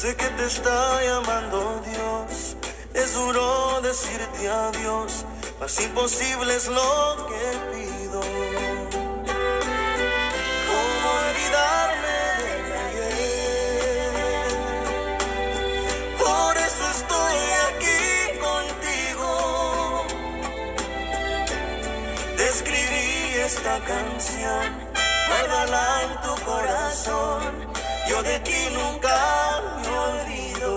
sé que te está llamando Dios. Es duro decirte adiós, mas imposible es lo que pido. ¿Cómo olvidarme del ayer? Por eso estoy aquí contigo. Te escribí esta canción, guárdala en tu corazón. Yo de ti nunca me olvido.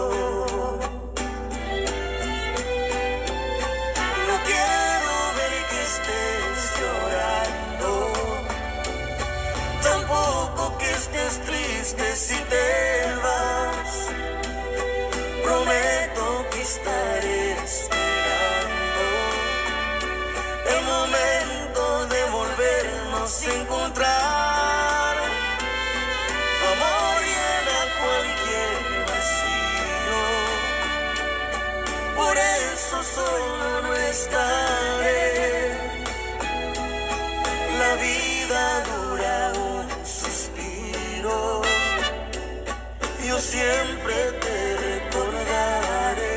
No quiero ver que estés llorando, tampoco que estés triste si te vas. Prometo que estaré esperando el momento de volvernos a encontrar. Tu amor llena cualquier vacío, por eso solo no estaré. La vida dura un suspiro, yo siempre te recordaré.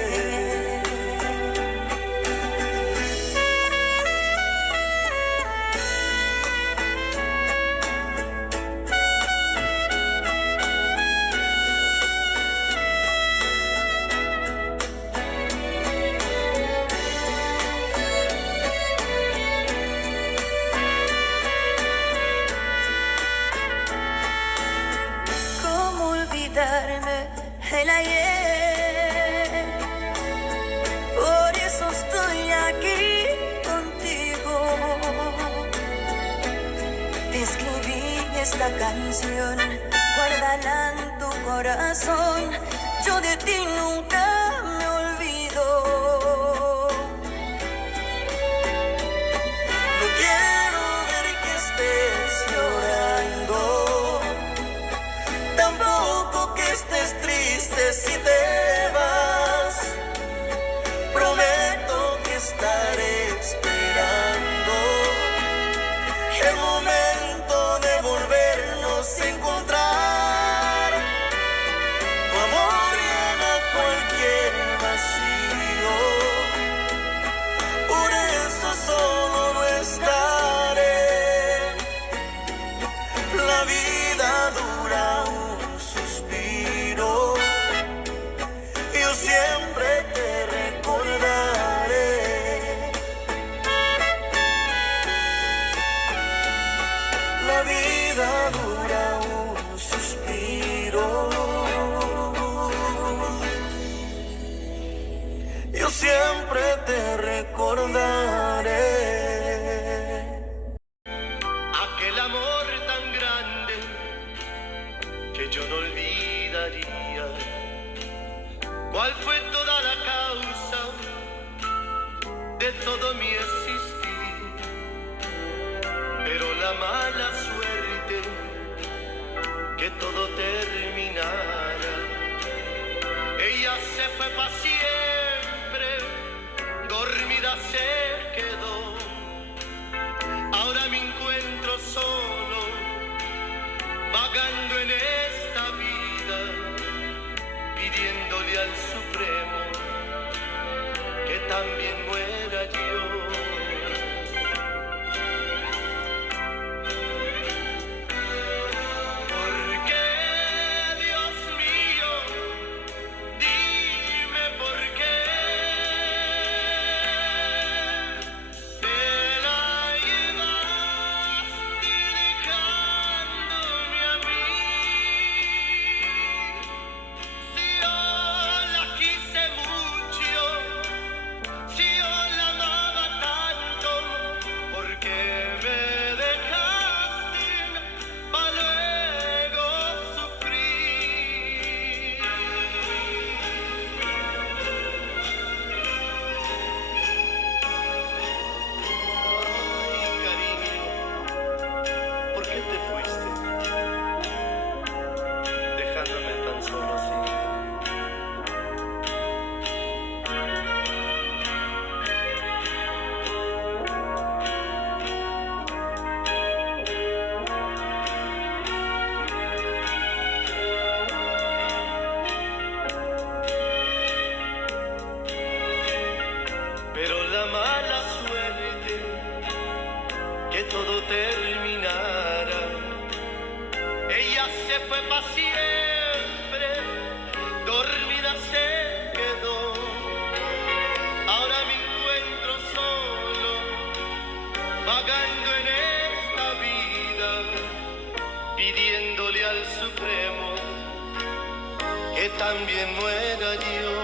El ayer, por eso estoy aquí contigo. Te escribí esta canción, guárdala en tu corazón. Yo de ti nunca me olvido. No quiero ver que estés llorando, tampoco que estés triste si te vas. Prometo que estaré esperando el momento de volvernos a encontrar. Tu amor llena cualquier vacío, por eso solo no estaré. La vida dura un suspiro, yo siempre te recordaré. La vida dura un suspiro, yo siempre te recordaré. Aquel amor tan grande que yo no olvidaría. ¿Cuál fue toda la causa de todo mi existir? Pero la mala suerte que todo terminara. Ella se fue para siempre, dormida se quedó. Ahora me encuentro solo, vagando en esta vida, pidiéndole al Supremo que también muera yo. ¿Por qué, Dios mío? Dime por qué. Te la llevaste dejándome a mí. Si yo la quise mucho, si yo la amaba se fue para siempre, dormida se quedó. Ahora me encuentro solo, vagando en esta vida, pidiéndole al Supremo que también muera yo.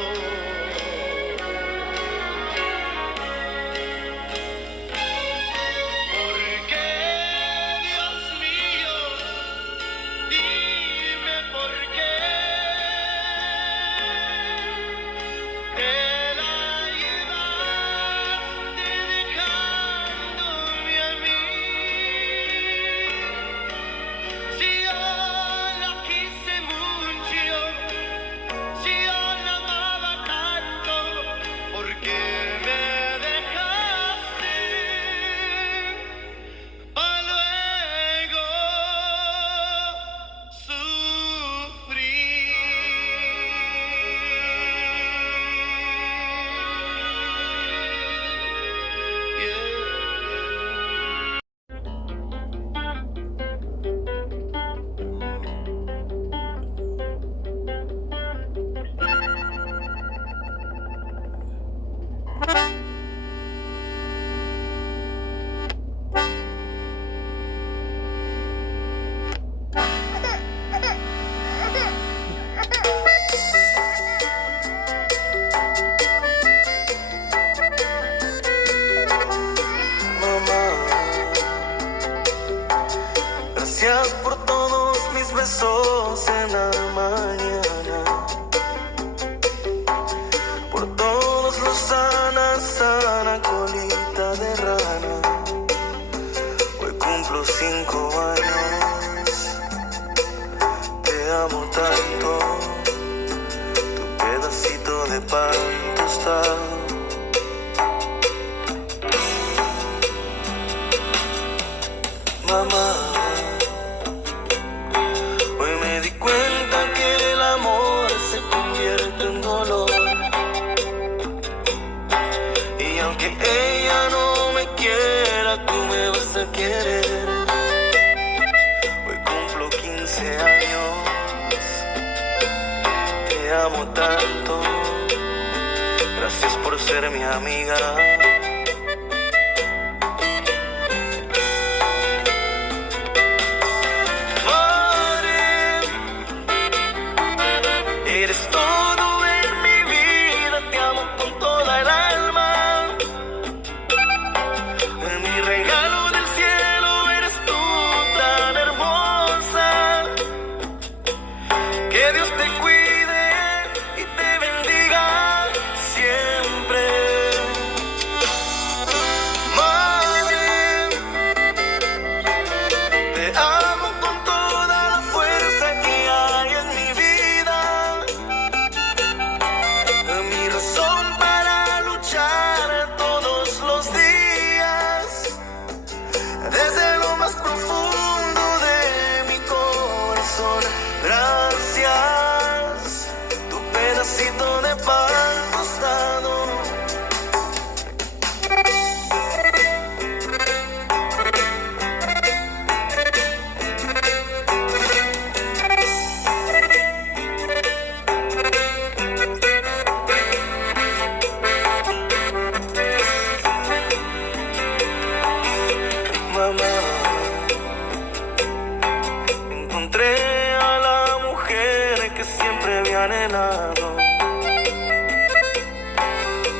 Gracias por todos mis besos en la mañana, por todos los sana colita de rana. Hoy cumplo 5 años, te amo tanto, tu pedacito de pan tostado. Mamá, hoy me di cuenta que el amor se convierte en dolor. Y aunque ella no me quiera, tú me vas a querer. Hoy cumplo 15 años, te amo tanto. Gracias por ser mi amiga. Eres todo en mi vida, te amo con toda el alma. Mi regalo del cielo eres tú, tan hermosa. Que Dios te cuide y te bendiga siempre. Madre, te amo con toda la fuerza que hay en mi vida. Mi razón para luchar todos los días, desde lo más profundo de mi corazón. Gracias, tu pedacito de pan tostado. Mamá, encontré a la mujer que siempre había anhelado.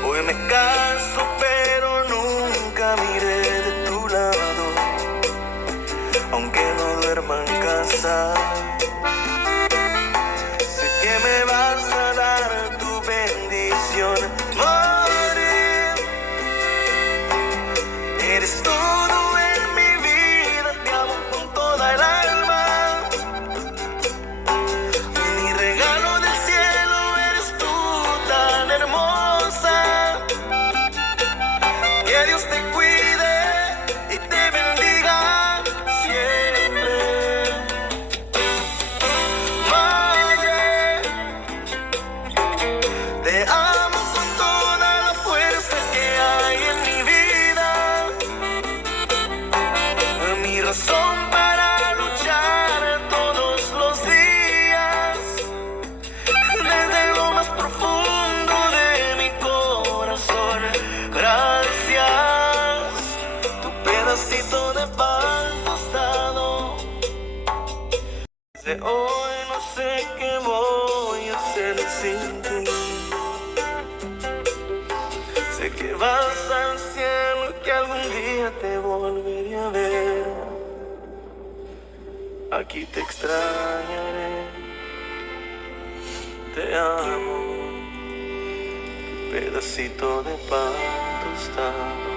Hoy me caso, pero nunca miré de tu lado. Aunque no duerma en casa, sé que me vas a dar tu bendición. Madre, eres todo en mi vida, te amo con toda el alma. Mi regalo del cielo eres tú, tan hermosa. Que Dios te cuide y te bendiga siempre. De hoy no sé qué voy a hacer sin ti. Sé que vas al cielo y que algún día te volveré a ver. Aquí te extrañaré, te amo, pedacito de pan tostado.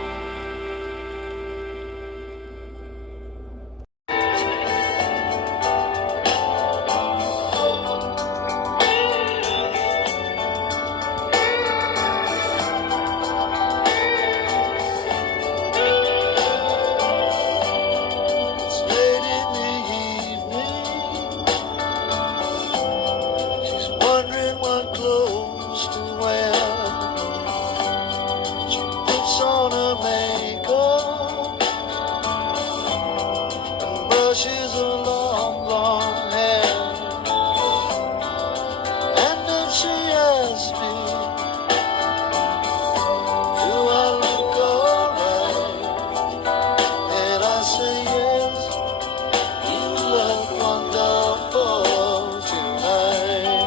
She's a long blonde hair, and if she asks me, do I look alright? And I say yes, you look wonderful tonight.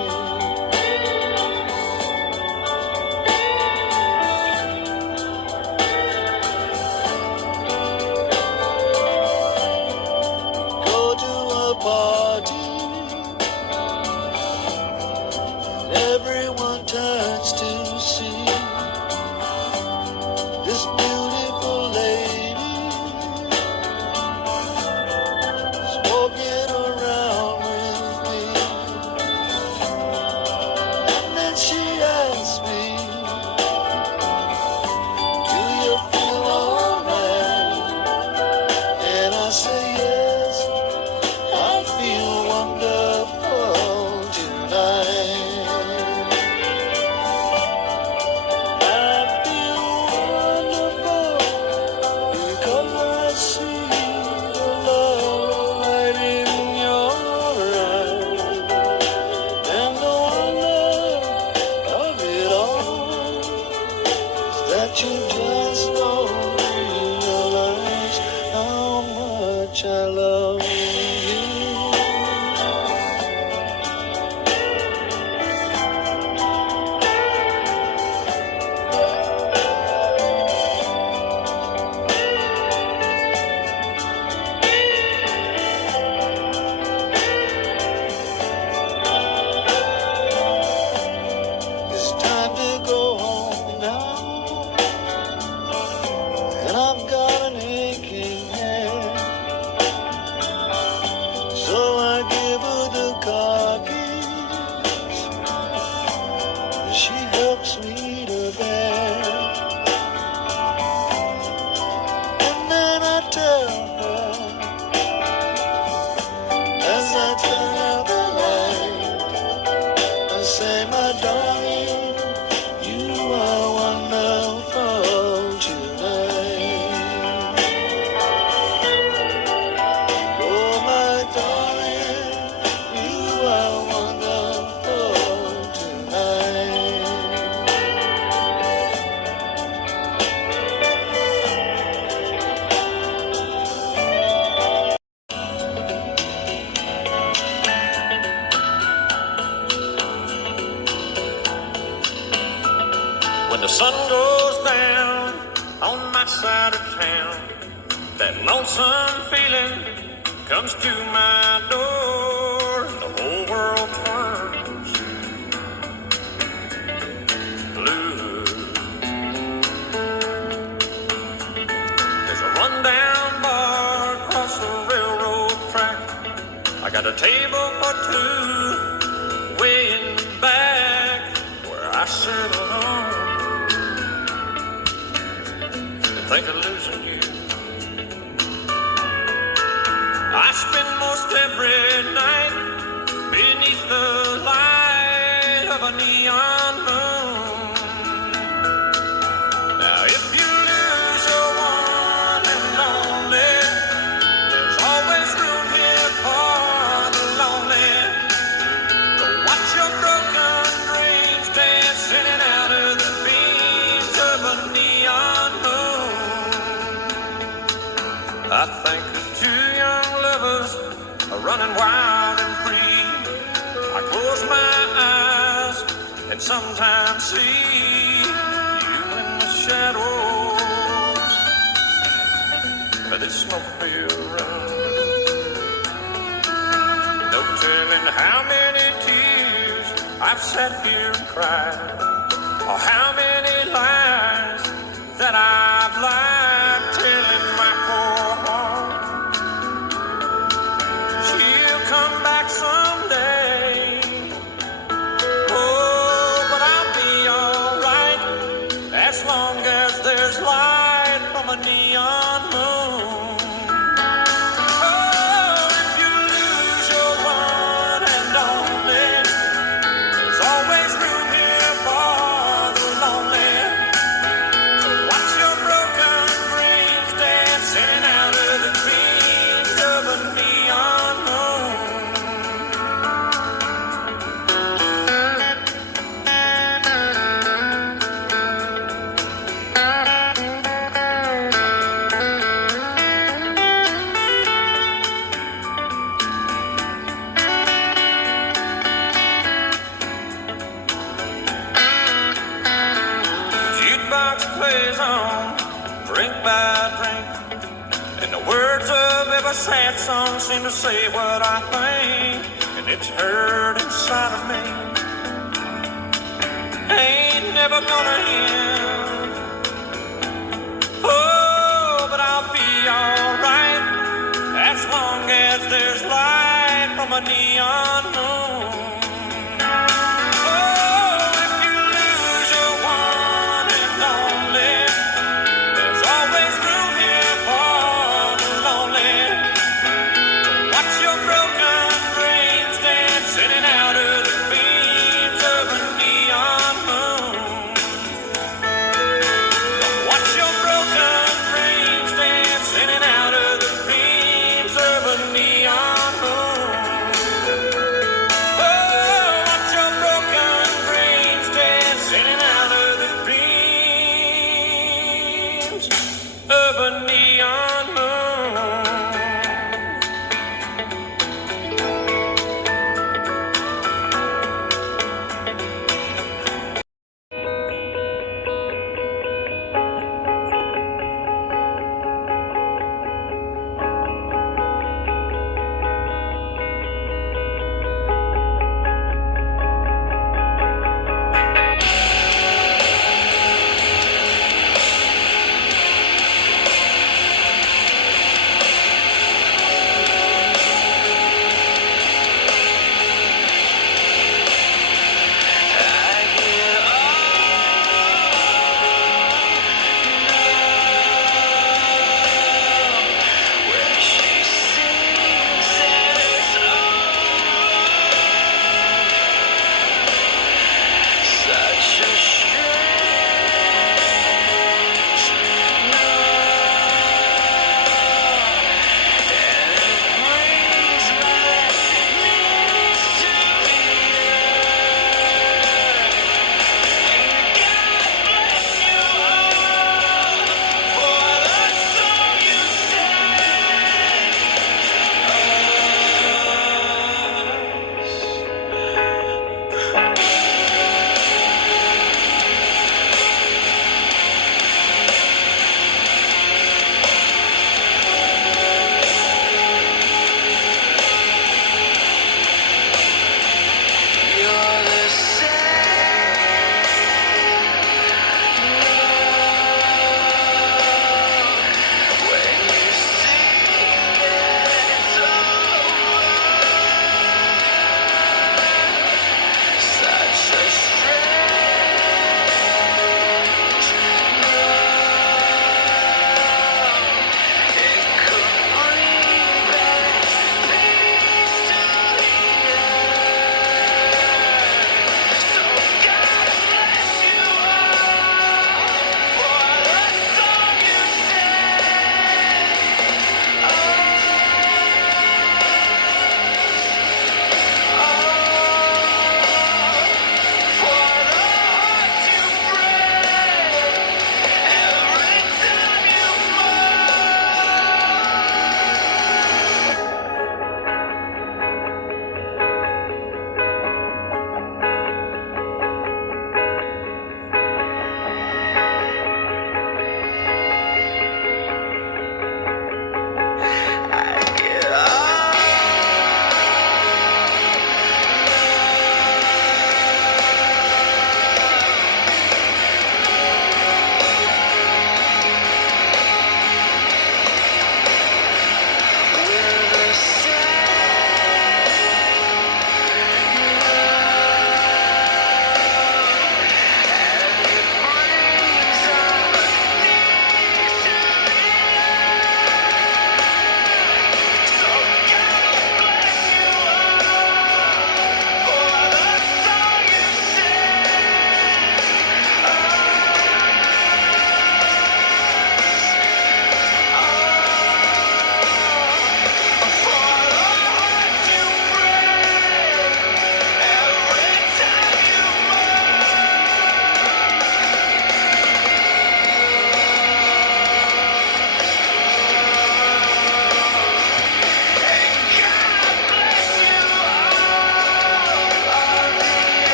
Go to a party, everyone turns to see this beautiful lady is walking around with me. And then she asks me, do you feel alright? And I say yes, I feel wonderful tonight. I feel wonderful because I see the love light in your eyes. And the wonder of it all is that you just don't realize how much I love you. It's time to go home now, and I've got an aching head. So I give her the car keys, and she helps me to bed. And then I tell her, as I turn out the light, I say, my darling, you are wonderful tonight. Oh, my darling, you are wonderful tonight. When the sun goes down on my side of town, that lonesome feeling comes to my door. The whole world turns blue. There's a rundown bar across the railroad track. I got a table for two way in the back where I sit alone and think of losing you. I spend most every night beneath the light of a neon moon. Now if you lose your one and only, there's always room here for the lonely. To watch your broken dreams dancing out of the beams of a neon moon. I think of two young lovers running wild and free. I close my eyes and sometimes see you in the shadows of this smoke-filled room. No telling how many tears I've sat here and cried, or how many lies that I've lied, telling my poor heart she'll come back someday. Oh, but I'll be alright as long as there's light from a neon moon. Oh, if you lose your one and only, there's always room here for the lonely. So watch your broken dreams dancing out of the dreams of a neon moon. Jukebox plays on, drink by drink, and the words of every sad song seem to say what I think, and it's hurt inside of me. Ain't never gonna end. Oh, but I'll be alright as long as there's light from a neon moon. Oh, if you lose your one and only, there's always room here for the lonely. Watch your broken dreams dancing out of the beams of a neon moon. Watch your broken dreams dancing out of the beams of a neon moon. Oh,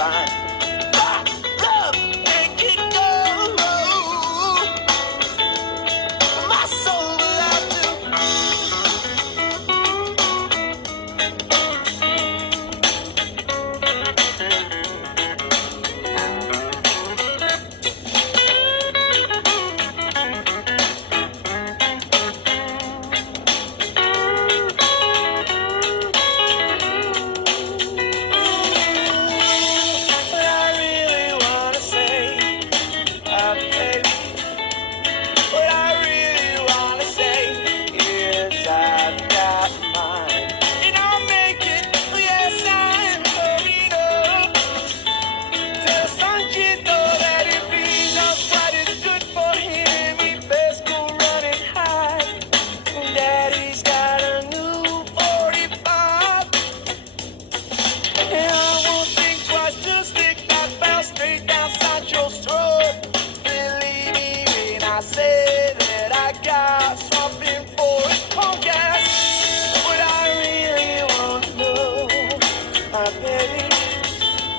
fine. Love, make it go. My soul will have to. But I really wanna say, baby. What I really wanna say is I've got mine, and I'll make it. Yes, I'm coming up. Tell Sanchito that if he knows what is good for him, he best go running high. Daddy's got a new 45, and I won't think twice to stick that bell straight down Sancho's throat. Believe me when I say that I got something for his punk ass. What I really want to know, my baby,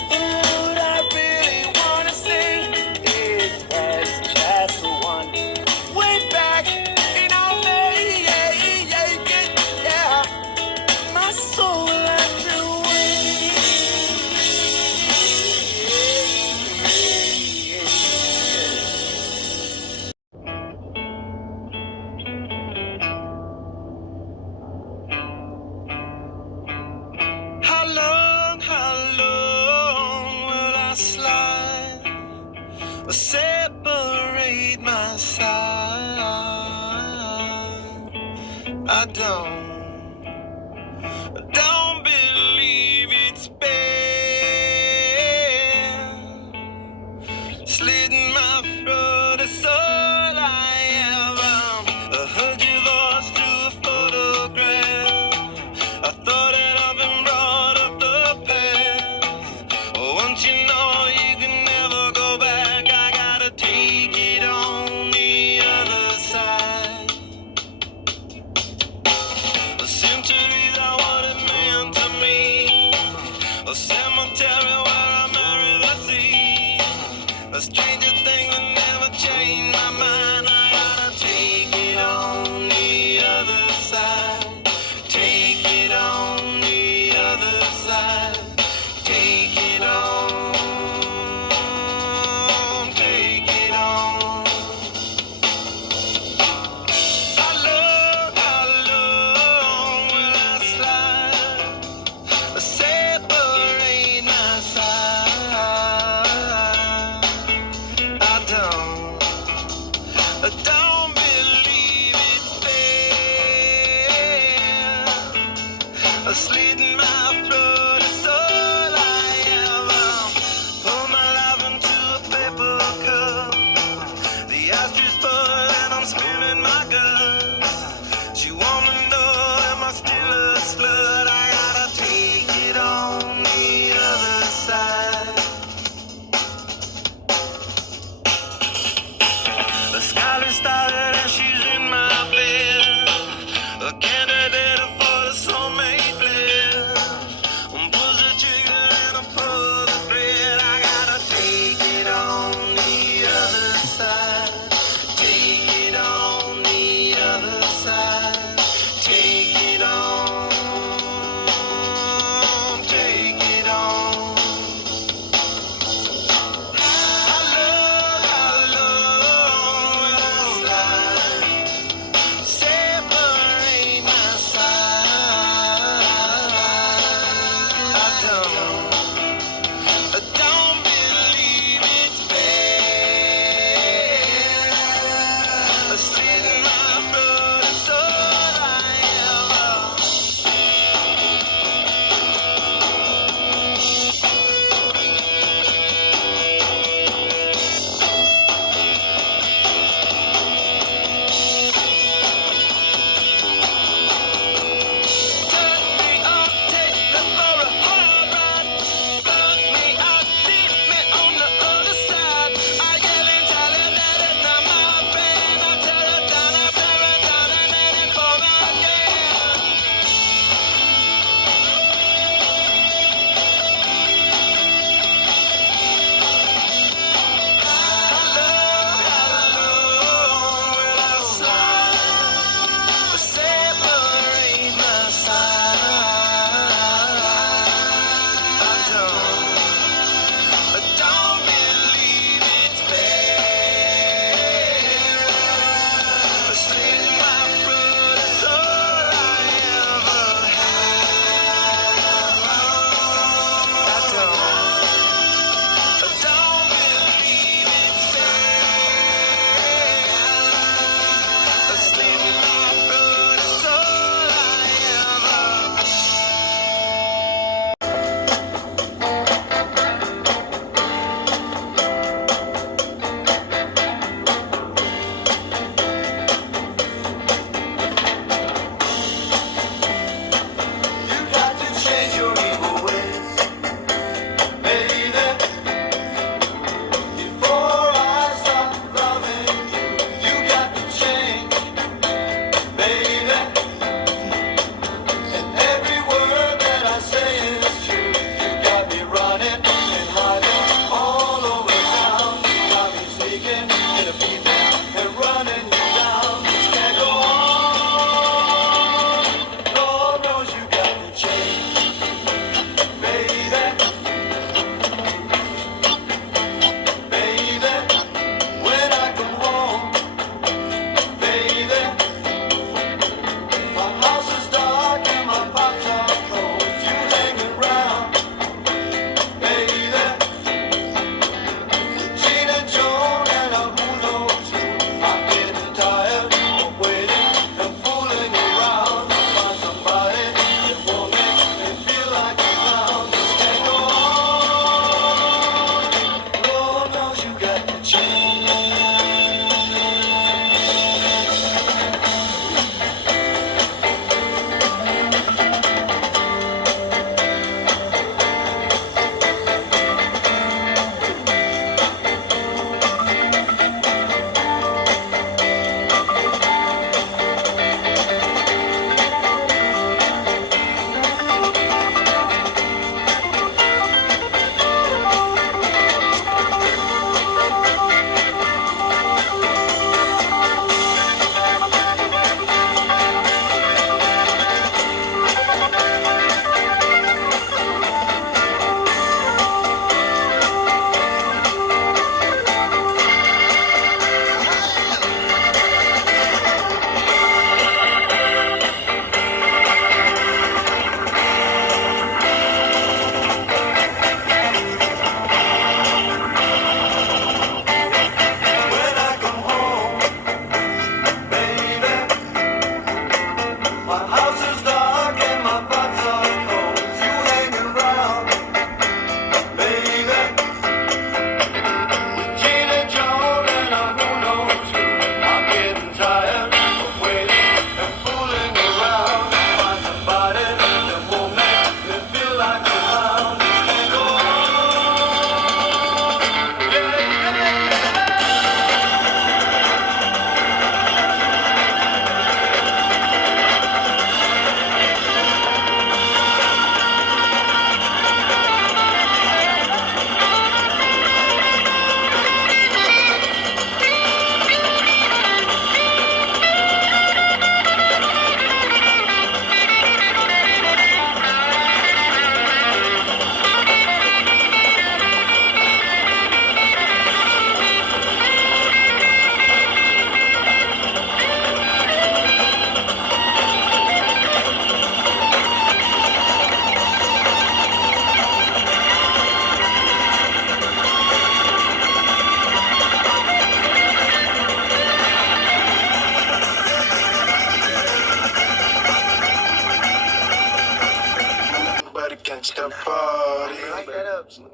what I really want to say is that's just the one. Way back in our May, yeah, my soul will have to wait. How long will I slide or separate my side? I don't believe it's been slitting my throat is all I am. I heard your voice through a photograph. I thought that I've been brought up the path. Once you know you can never go back, I gotta take it on the other side. The centuries are what it meant to me. A cemetery where I bury the sea. A stranger thing that never changed my mind. I gotta take it on the other side. Take it on the other side. Take it on. Take it on. How long will I slide? Separate my side. I don't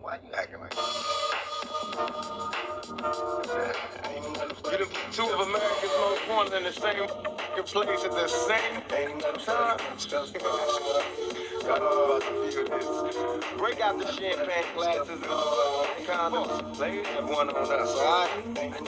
Why you acting like that? You done put two of America's most wanted in the same place at the same time. Y'all know about to feel this. Break out the champagne glasses and condoms. Ladies have one on us, alright? Picture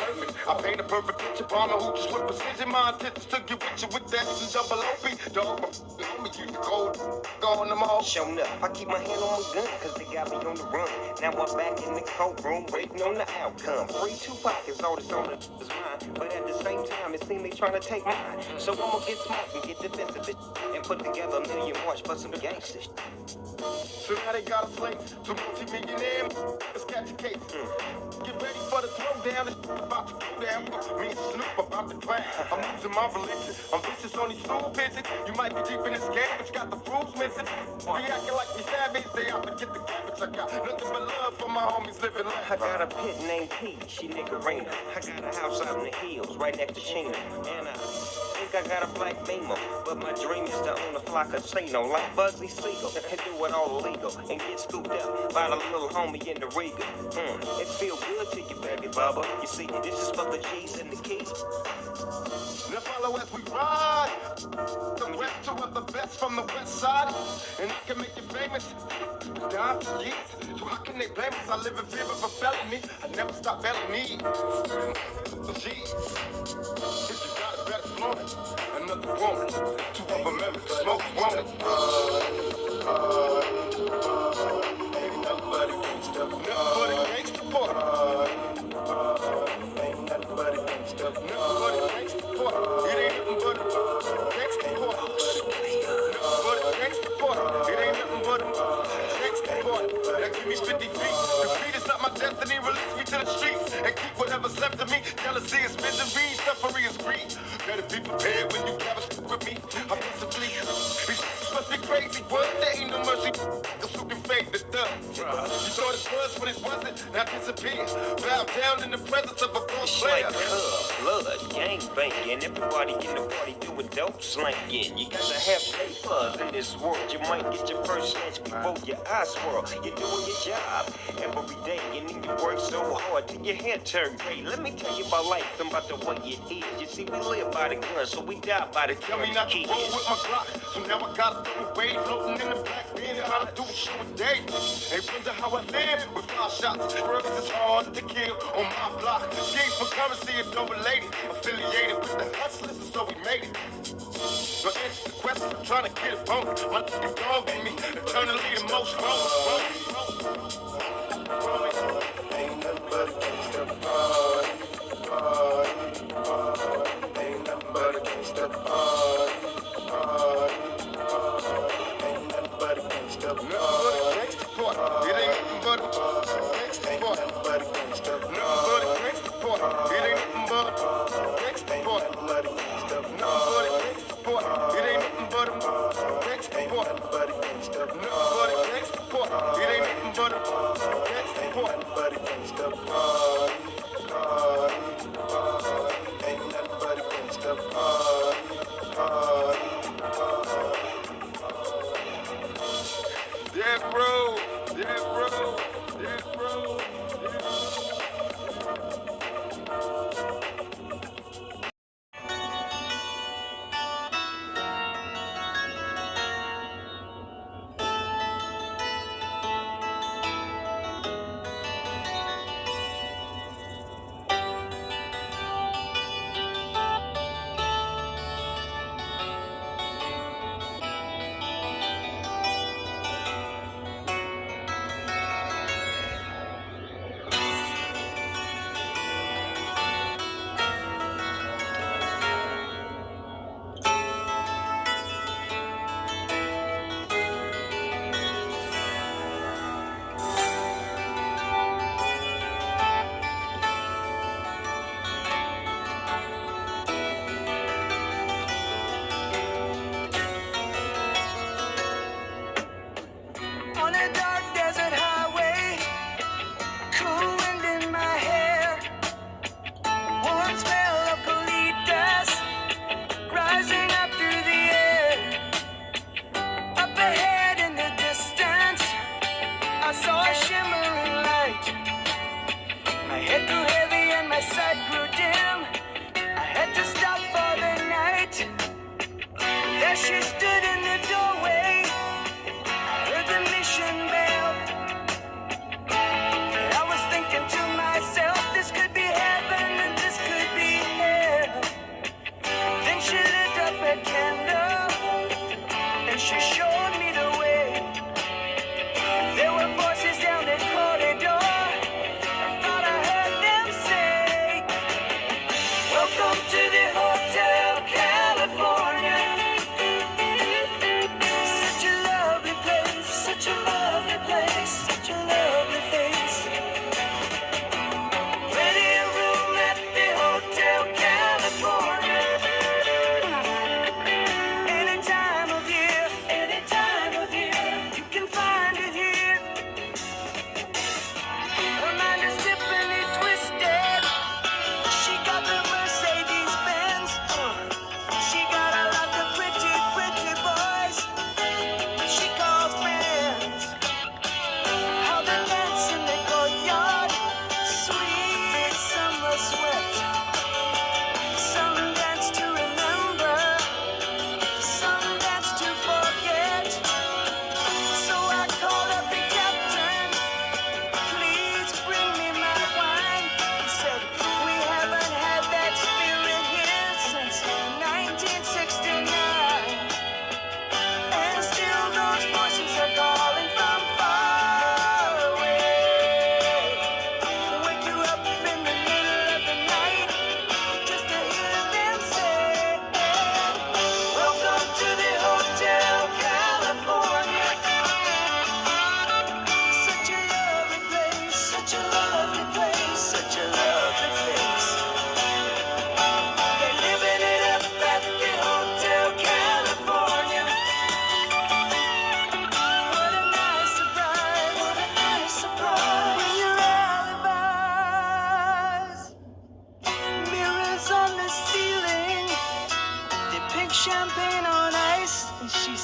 perfect. I paint a perfect picture. Bomber who just with precision. My intentions to get with you with that and double OP. Dog, my homie, you the cold. Going them all. Showing up, I keep my hand on my gun, cause they got me on the run. Now I'm back in the courtroom, waiting on the outcome. Free Tupac is all that's on the mind, but at the same time, it seems they trying to take mine. So I'ma get smart and get defensive and put together a million march for some gangster. So now they got a slate to multi-millionaire. Let's catch a case. Get ready for the throwdown. It's about to go down. Me and Snoop about to crash. I'm losing my religion. I'm vicious on these stool pigeons. You might be deep in this game, but you got the rules missing. We acting like we savage. They out to get the cabbage. I got nothing but love for my homies living life. I got a pit named P, she niggerina. I got a house out in the hills, right next to Sheena. And I think I got a black Beamer, but my dream is to own a fly casino like Bugsy Siegel and do it all illegal and get scooped up by the little homie in the Riga. It feel good to you, baby bubba. You see, this is for the G's and the keys. Now follow as we ride. The rest two of the best from the west side, and I can make you famous. Down to years, so how can they blame us? I live in fear of a felony. I never stop felony. Jeez, if you got a better moment, another woman, two of them ever smoke woman. Ain't nobody gangsta, nobody gangsta boy. Ain't nobody gangsta, nobody gangsta boy. It ain't nothing but a gangsta boy. Nobody gangsta boy. It ain't nothing but a gangsta boy. That give me 50 feet. Defeat is not my destiny. Release me to the streets and keep whatever's left of me. Jealousy is misery, suffering is greed. Better be prepared when you gather with me. I'm disciplined. These must be crazy. What? There ain't no mercy. Cause who can fake the dust? You thought it was, but it wasn't. Now disappear. Bow down in the presence of a boss It's like player. blood, gang banging. Everybody in the party doing dope slanging. You gotta have papers in this world. You might get your first snatch before your eyes swirl. You're doing your job every day, and then you work so hard till your hair turn gray. Let me tell you about life and about the way it is. You see, we live by the gun, so we die by the Tell gun. me not to roll with my Glock, so now I gotta throw away. Floating in the black bean, how to do a show a day. They wonder how I live with 5 shots. Brothers is hard to kill on my block. She ain't for currency, it's no related. Affiliated with the hustlers, and so we made it. No answer to questions, I'm trying to get it wrong. My nigga dog in me, eternally the most wrong. Ain't nothing but a gangsta party, party, party. Ain't nothing but a gangsta party, party, party. Ain't nothing but a gangsta party. It ain't nothing but a gangsta party. Nothing but a gangsta party. Nothing but a gangsta party. It ain't nothing but a gangsta party. Nothing but a gangsta party. It ain't nothing but a gangsta party. Nothing but a gangsta party. Nothing but a gangsta party. It ain't nothing but a gangsta party. Nothing but a gangsta party. Party, party. Ain't nothing but a gangsta party. Party, party. Yeah, bro. Yeah, bro. Yeah, bro.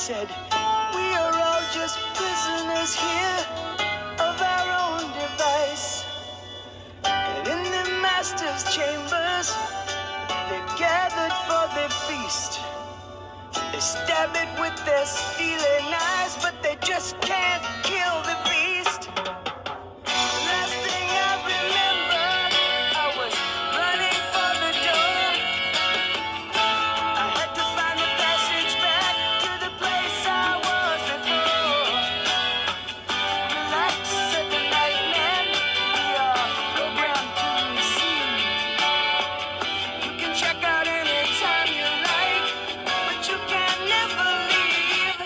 said, we are all just prisoners here of our own device. And in the master's chambers, they gathered for their feast. They stab it with their steely knives, but they just can't kill the beast. Last thing I remember, I was running for the door. I had to find a passage back to the place I was before. Relax, said the night man, we are programmed to receive. You can check out anytime you like, but you can never leave.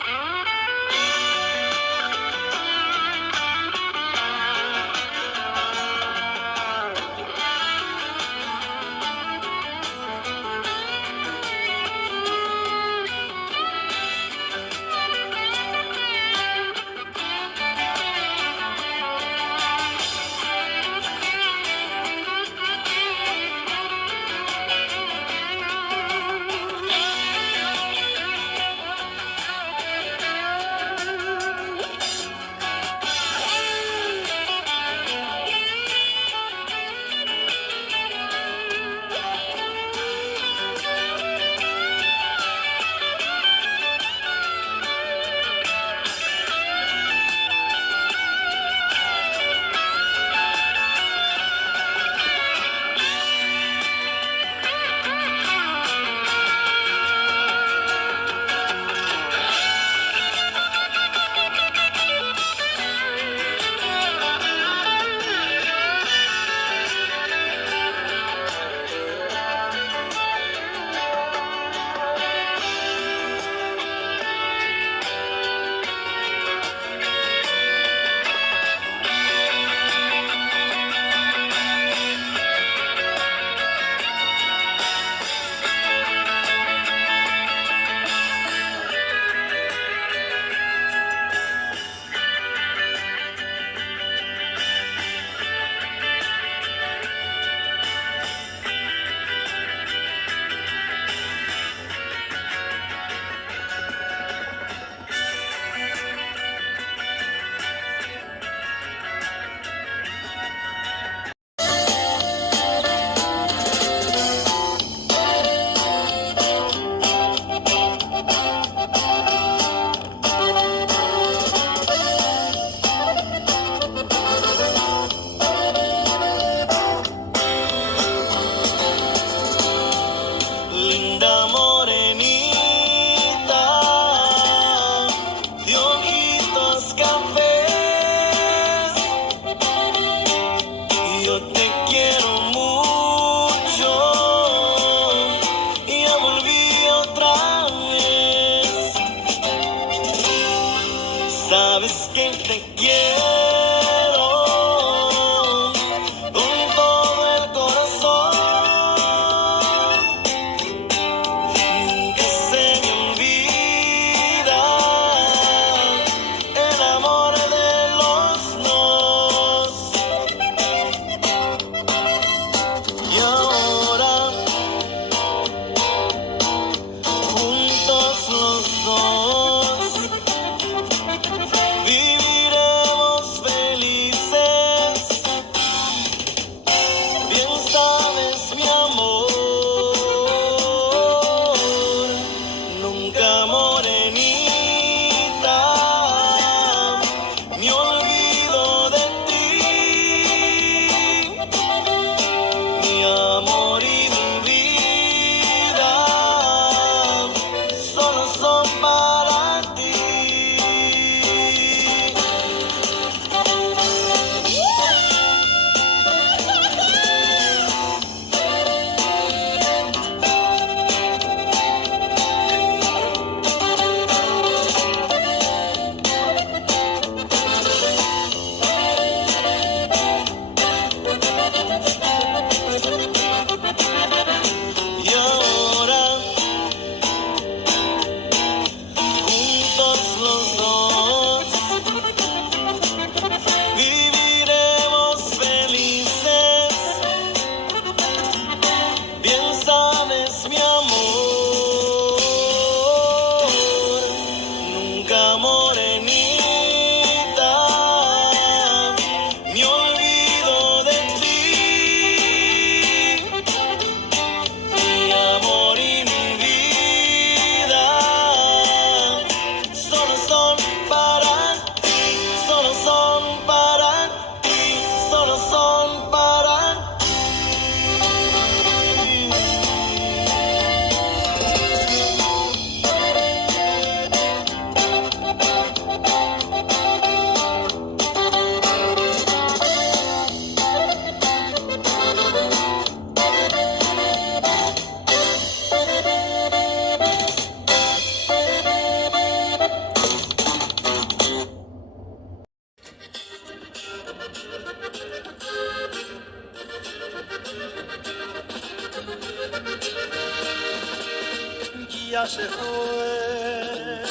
ya se fue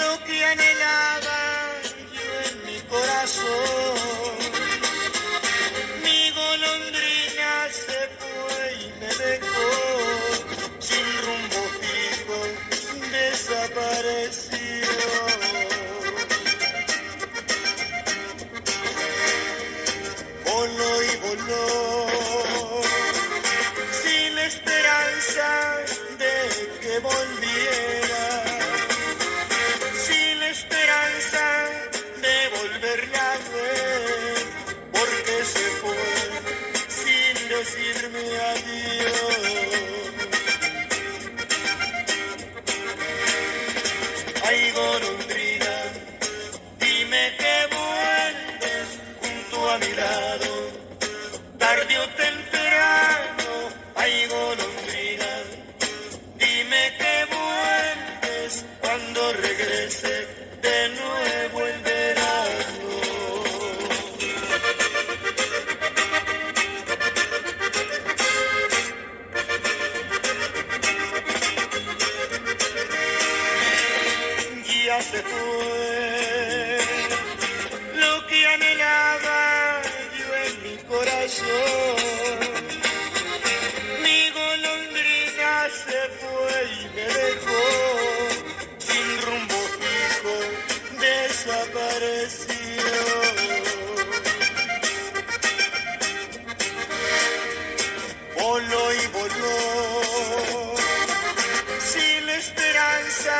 lo que anhelaba yo en mi corazón. Mi golondrina se fue y me dejó sin rumbo fijo, desapareció. Voló y voló sin esperanza de que volviera, sin esperanza de volverla a ver, porque se fue sin decirme adiós. Ay, golondrina, dime que vuelves junto a mi lado, tarde o temprano. Ay, golondrina, dime que vuelves cuando regrese de nuevo el verano. Ya se fue lo que anhelaba yo en mi corazón. Mi golondrina se fue y me dejó sin rumbo fijo, desapareció. Voló y voló sin la esperanza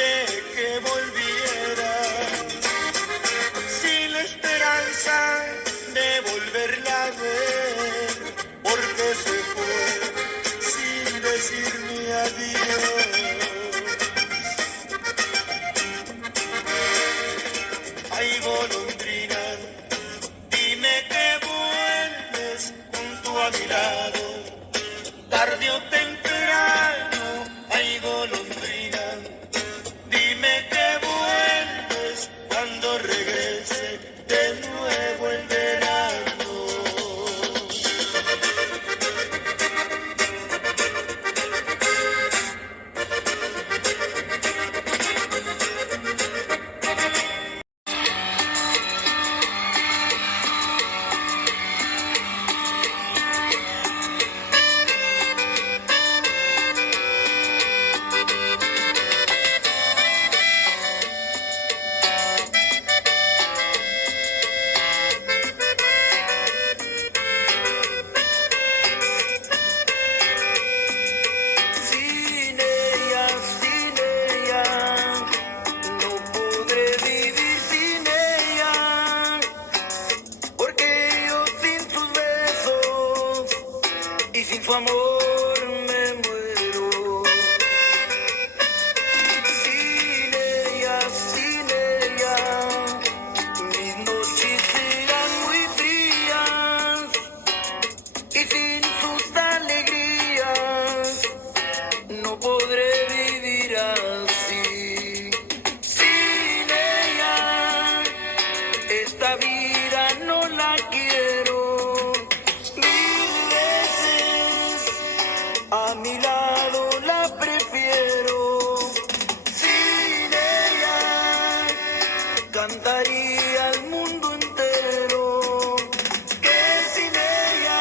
de que volviera, sin la esperanza de volverla a ver, porque se fue sin decirme adiós. Ay, golondrina, dime que vuelves junto a mi lado, tarde o temprano. Ay, golondrina, dime que vuelves cuando regrese de nuevo el verano. Sin ella, no podré vivir sin ella, porque yo sin sus besos y sin su amor me muero. Sin ella, mis noches serán muy frías y sin sus alegrías no podré vivir así. Sin ella, esta vida no la quiero. Mil veces a mi lado la prefiero. Sin ella, cantaría al mundo entero que sin ella,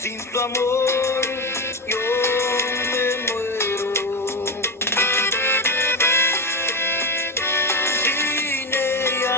sin su amor, yo me muero. Sin ella,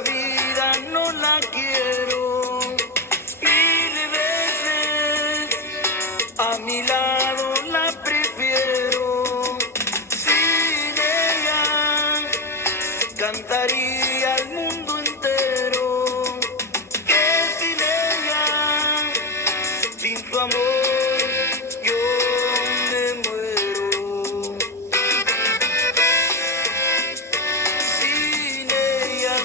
Otra vida no la quiero. Mil veces a mi lado la prefiero. Sin ella cantaría al mundo entero. Que sin ella, sin tu amor, yo me muero. Sin ella,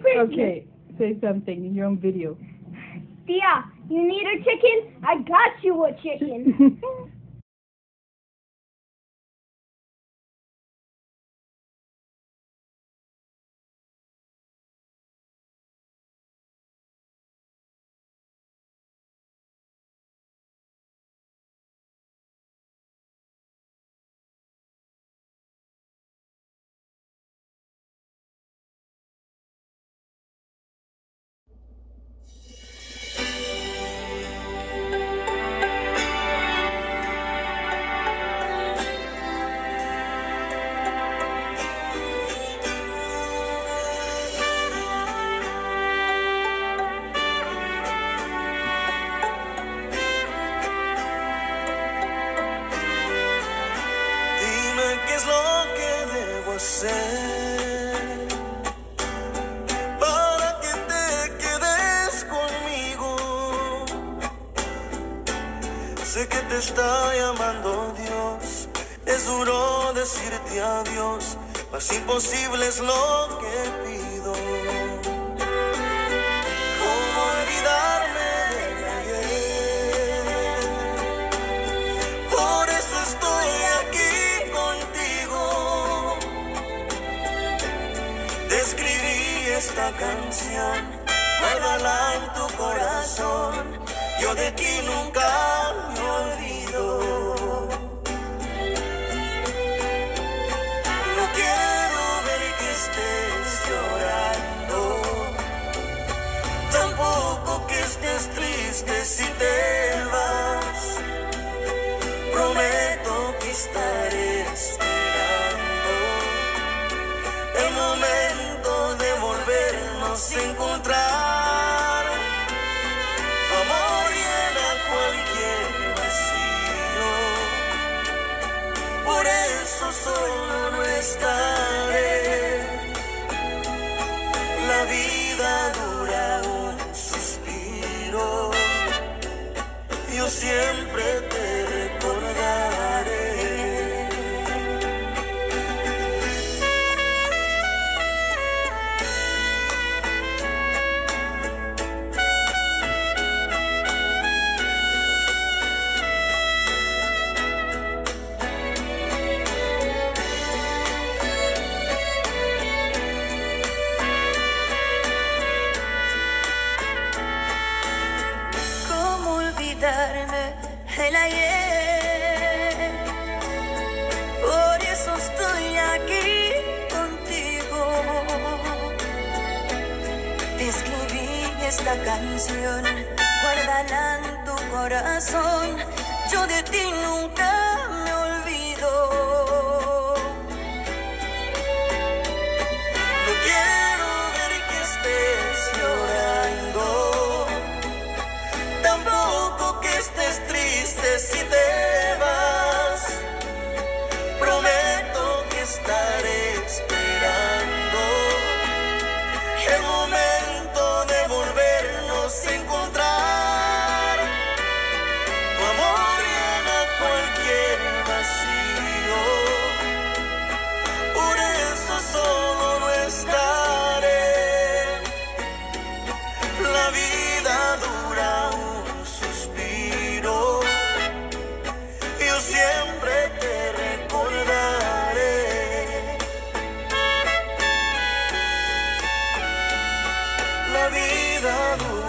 Christmas. Okay, say something in your own video. Tia, you need a chicken? I got you a chicken. Dime qué es lo que debo hacer para que te quedes conmigo. Sé que te está llamando Dios. Es duro decirte adiós, mas imposible es lo que pido. ¿Cómo olvidarme del ayer? Por eso estoy aquí contigo. Te escribí esta canción, guárdala en tu corazón. Yo de ti nunca me olvido. No quiero ver que estés llorando, tampoco que estés triste si te vas. Prometo que estaré esperando el momento de volvernos a encontrar. Tu amor llena cualquier vacío, por eso solo no estaré. La vida dura un suspiro, yo siempre te recordaré. ¿Cómo olvidarme el ayer? Por eso estoy aquí contigo. Te escribí esta canción, guárdala en tu corazón. Yo de ti nunca me olvido. No quiero ver que estés llorando, tampoco que estés triste si te vas. Prometo que estaré esperando el momento de volvernos a encontrar. Tu amor llena cualquier vacío, por eso solo no estaré. La vida dura un suspiro, yo siempre te recordaré. La vida dura